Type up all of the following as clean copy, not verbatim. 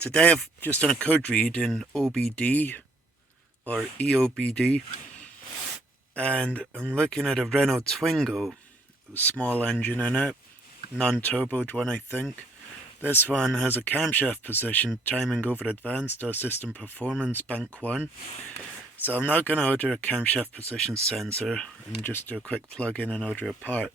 Today I've just done a code read in OBD or EOBD, and I'm looking at a Renault Twingo, a small engine in it, non-turboed one I think. This one has a camshaft position, timing over advanced or system performance bank 1. So I'm not going to order a camshaft position sensor and just do a quick plug-in and order a part.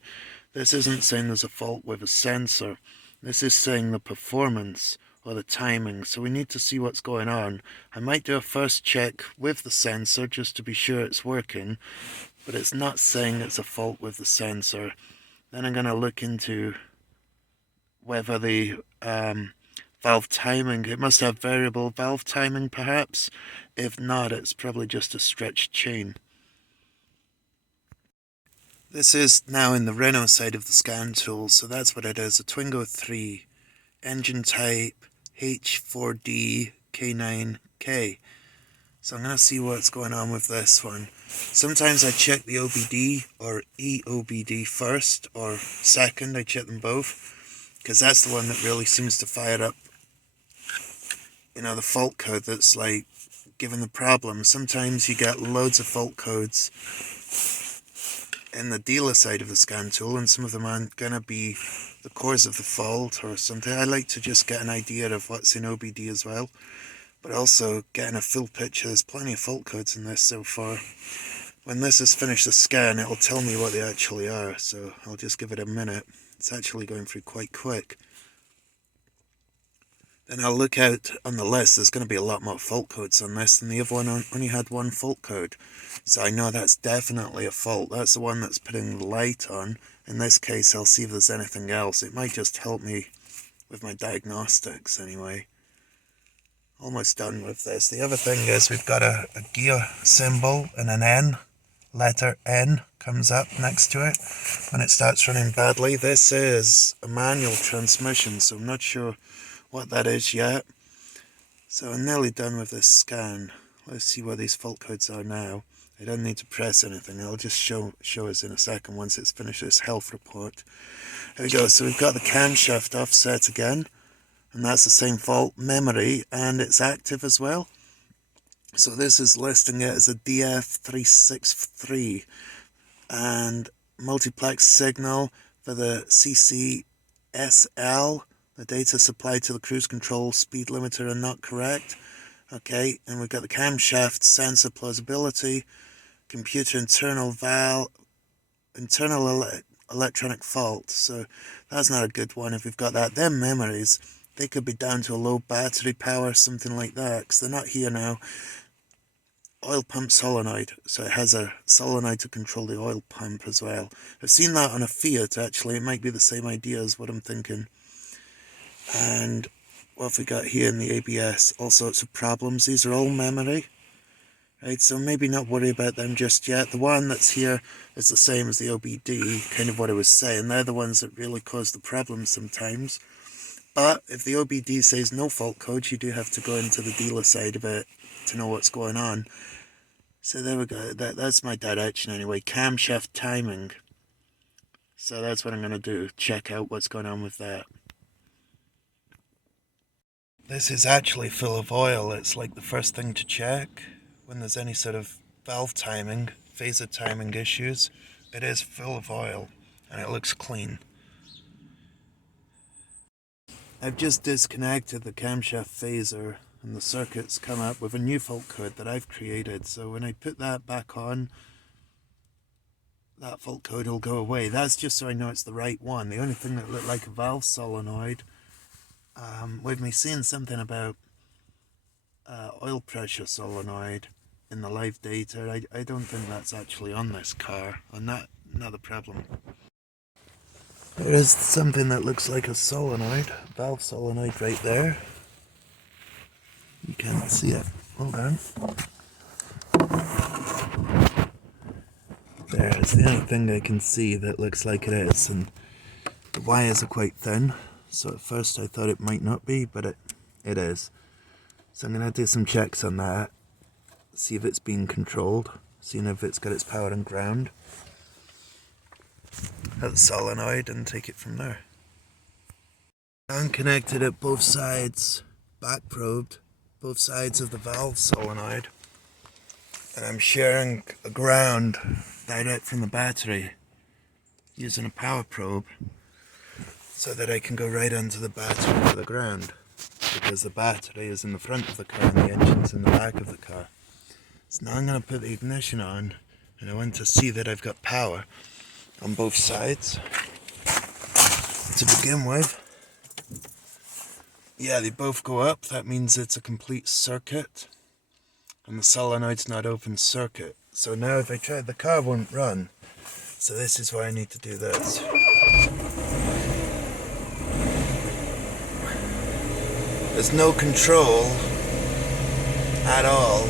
This isn't saying there's a fault with a sensor. This is saying the performance or the timing. So we need to see what's going on. I might do a first check with the sensor just to be sure it's working, but it's not saying it's a fault with the sensor. Then I'm going to look into whether the valve timing, it must have variable valve timing perhaps. If not, it's probably just a stretched chain. This is now in the Renault side of the scan tool, so that's what it is, a Twingo 3, engine type H4D K9K. So I'm going to see what's going on with this one. Sometimes I check the OBD or EOBD first or second, I check them both, because that's the one that really seems to fire up, you know, the fault code that's like giving the problem. Sometimes you get loads of fault codes in the dealer side of the scan tool, and some of them aren't going to be the cause of the fault or something. I like to just get an idea of what's in OBD as well, but also getting a full picture. There's plenty of fault codes in this so far. When this has finished the scan, it'll tell me what they actually are, so I'll just give it a minute. It's actually going through quite quick. Then I'll look out on the list. There's going to be a lot more fault codes on this, and the other one only had one fault code. So I know that's definitely a fault. That's the one that's putting the light on. In this case, I'll see if there's anything else. It might just help me with my diagnostics anyway. Almost done with this. The other thing is we've got a gear symbol and an N. Letter N comes up next to it when it starts running badly. This is a manual transmission, so I'm not sure what that is yet. So I'm nearly done with this scan. Let's see what these fault codes are now. I don't need to press anything. I'll just show us in a second once it's finished this health report. There we go. So we've got the camshaft offset again, and that's the same fault, memory, and it's active as well. So this is listing it as a DF363 and multiplex signal for the CCSL. The data supplied to the cruise control speed limiter are not correct. Okay, and we've got the camshaft sensor plausibility, computer internal electronic fault. So that's not a good one if we've got that. Them memories, they could be down to a low battery power, something like that, because they're not here now. Oil pump solenoid, so it has a solenoid to control the oil pump as well. I've seen that on a Fiat actually. It might be the same idea as what I'm thinking. And what have we got here in the ABS? All sorts of problems. These are all memory, right? So maybe not worry about them just yet. The one that's here is the same as the OBD, kind of what I was saying. They're the ones that really cause the problems sometimes. But if the OBD says no fault code, you do have to go into the dealer side of it to know what's going on. So there we go. That's my direction anyway. Camshaft timing. So that's what I'm going to do. Check out what's going on with that. This is actually full of oil. It's like the first thing to check when there's any sort of valve timing, phaser timing issues. It is full of oil and it looks clean. I've just disconnected the camshaft phaser and the circuit's come up with a new fault code that I've created. So when I put that back on, that fault code will go away. That's just so I know it's the right one. The only thing that looked like a valve solenoid, with me seeing something about oil pressure solenoid in the live data, I don't think that's actually on this car, and that's another problem. There is something that looks like a solenoid, valve solenoid right there. You can't see it. Hold on. There's the only thing I can see that looks like it is, and the wires are quite thin. So at first I thought it might not be, but it is. So I'm going to do some checks on that, see if it's being controlled, seeing if it's got its power and ground at the solenoid, and take it from there. Unconnected at both sides, back probed both sides of the valve solenoid, and I'm sharing a ground direct from the battery using a power probe so that I can go right onto the battery for the ground, because the battery is in the front of the car and the engine's in the back of the car. So now I'm going to put the ignition on, and I want to see that I've got power on both sides to begin with. Yeah, they both go up. That means it's a complete circuit, and the solenoid's not open circuit. So now if I try, the car won't run. So this is why I need to do this. There's no control at all.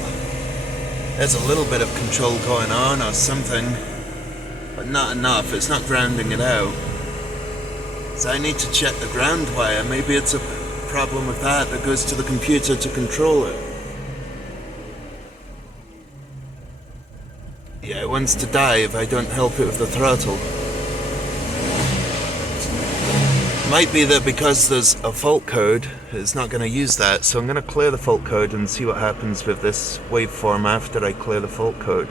There's a little bit of control going on or something, but not enough. It's not grounding it out. So I need to check the ground wire. Maybe it's a problem with that goes to the computer to control it. Yeah, it wants to die if I don't help it with the throttle. Might be that because there's a fault code, it's not going to use that, so I'm going to clear the fault code and see what happens with this waveform after I clear the fault code.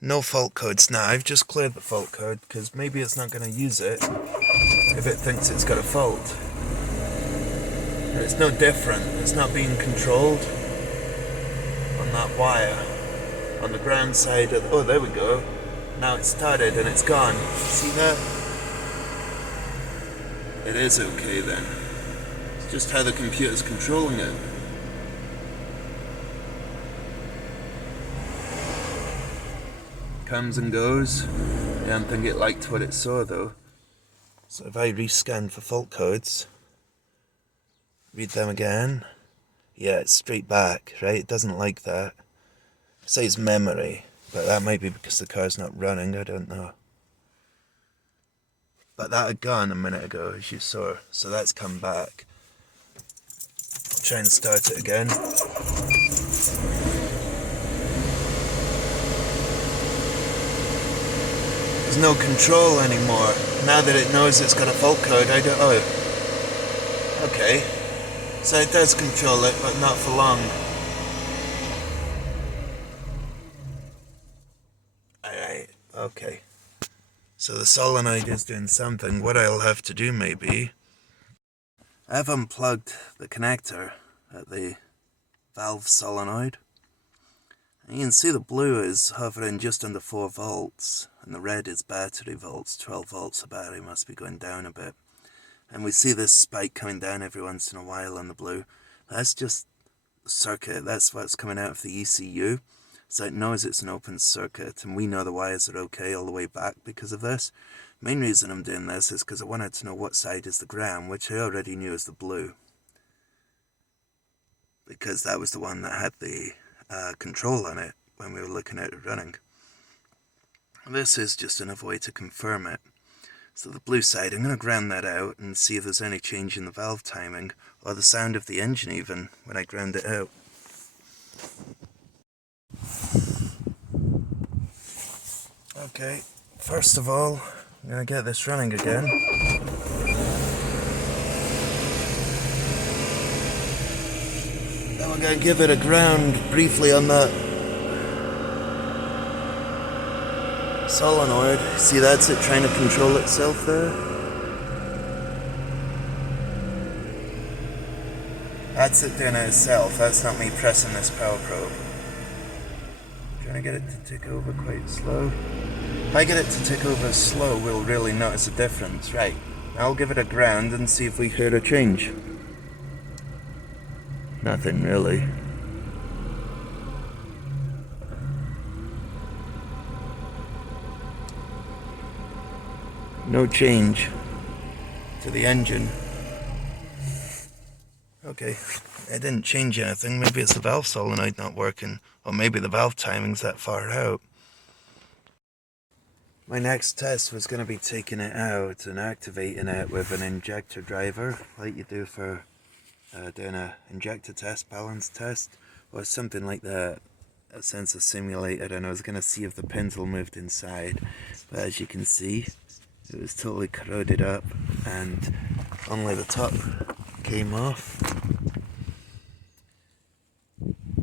No fault codes now. I've just cleared the fault code because maybe it's not going to use it if it thinks it's got a fault. And it's no different. It's not being controlled on that wire on the ground side of oh, there we go. Now it's started and it's gone. See that? It is okay then. It's just how the computer's controlling it. Comes and goes. I don't think it liked what it saw though. So if I rescan for fault codes, read them again, yeah, it's straight back, right? It doesn't like that. It says memory, but that might be because the car's not running, I don't know. But that had gone a minute ago, as you saw, so that's come back. I'll try and start it again. There's no control anymore. Now that it knows it's got a fault code, I don't... Oh. Okay. So it does control it, but not for long. Alright, okay. So the solenoid is doing something. What I'll have to do maybe... I've unplugged the connector at the valve solenoid. And you can see the blue is hovering just under 4 volts. And the red is battery volts, 12 volts. The battery must be going down a bit. And we see this spike coming down every once in a while on the blue. That's just the circuit. That's what's coming out of the ECU. So it knows it's an open circuit, and we know the wires are okay all the way back because of this. Main reason I'm doing this is because I wanted to know what side is the ground, which I already knew is the blue. Because that was the one that had the control on it when we were looking at it running. This is just another way to confirm it. So the blue side, I'm going to ground that out and see if there's any change in the valve timing, or the sound of the engine even, when I ground it out. Okay, first of all, I'm going to get this running again. Then we're going to give it a ground briefly on that solenoid. See, that's it trying to control itself there. That's it doing it itself. That's not me pressing this power probe. Trying to get it to tick over quite slow. If I get it to tick over slow, we'll really notice a difference. Right, I'll give it a ground and see if we hear a change. Nothing really. No change to the engine. Okay, it didn't change anything. Maybe it's the valve solenoid not working, or maybe the valve timing's that far out. My next test was going to be taking it out and activating it with an injector driver, like you do for doing an injector test, balance test, or something like that. A sensor simulated, and I was going to see if the pins will moved inside, but as you can see, it was totally corroded up and only the top came off.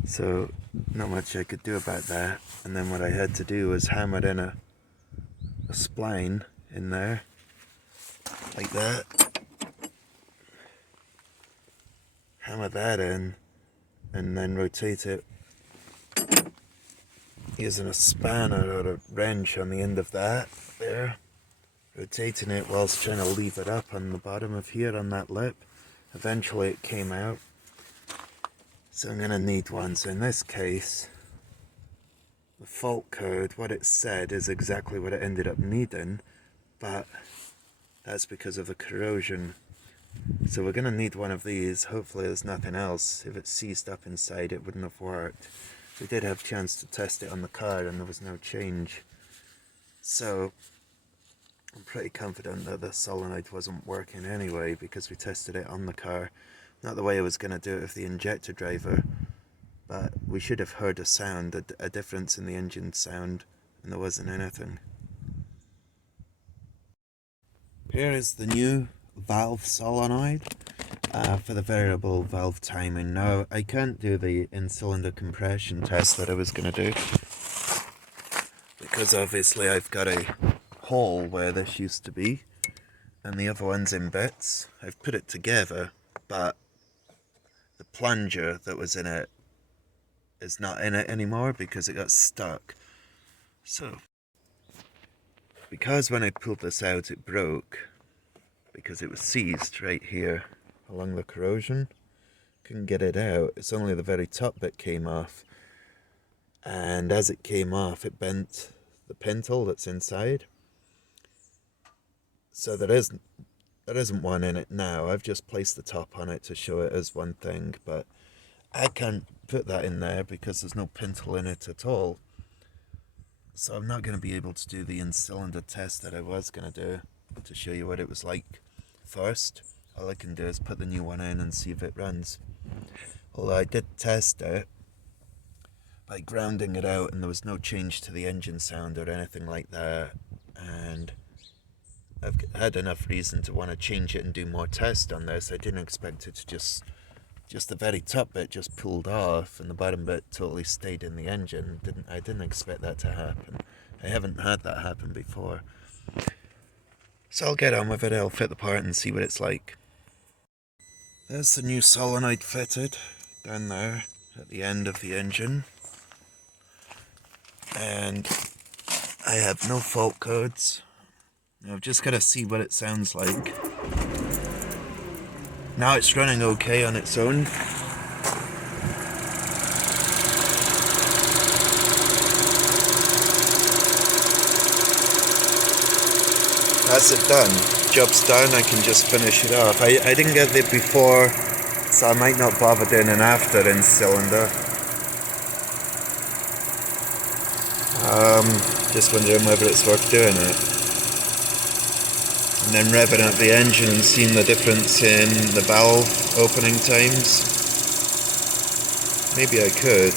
So not much I could do about that. And then what I had to do was hammer in a spline in there, like that. Hammer that in, and then rotate it using a spanner or a wrench on the end of that there. Rotating it whilst trying to leave it up on the bottom of here on that lip. Eventually it came out. So I'm going to need one. So in this case, the fault code, what it said is exactly what it ended up needing, but that's because of the corrosion. So we're going to need one of these. Hopefully there's nothing else. If it's seized up inside, it wouldn't have worked. We did have a chance to test it on the car and there was no change. So I'm pretty confident that the solenoid wasn't working anyway, because we tested it on the car. Not the way I was going to do it with the injector driver, but we should have heard a sound, a difference in the engine sound, and there wasn't anything. Here is the new valve solenoid for the variable valve timing. Now, I can't do the in-cylinder compression test that I was going to do, because obviously I've got a hole where this used to be, and the other one's in bits. I've put it together, but the plunger that was in it is not in it anymore because it got stuck. So, because when I pulled this out it broke, because it was seized right here along the corrosion, couldn't get it out. It's only the very top bit came off, and as it came off it bent the pintle that's inside. So there isn't one in it now. I've just placed the top on it to show it as one thing, but I can't put that in there because there's no pintle in it at all. So I'm not going to be able to do the in-cylinder test that I was going to do to show you what it was like first. All I can do is put the new one in and see if it runs. Although I did test it by grounding it out and there was no change to the engine sound or anything like that, and I've had enough reason to want to change it and do more tests on this. I didn't expect it to just the very top bit just pulled off and the bottom bit totally stayed in the engine. I didn't expect that to happen. I haven't had that happen before. So I'll get on with it. I'll fit the part and see what it's like. There's the new solenoid fitted down there at the end of the engine, and I have no fault codes. I've just got to see what it sounds like. Now it's running okay on its own. That's it done. Job's done, I can just finish it off. I didn't get the before, so I might not bother doing an after in cylinder. Just wondering whether it's worth doing it. And then revving up the engine and seeing the difference in the valve opening times. Maybe I could.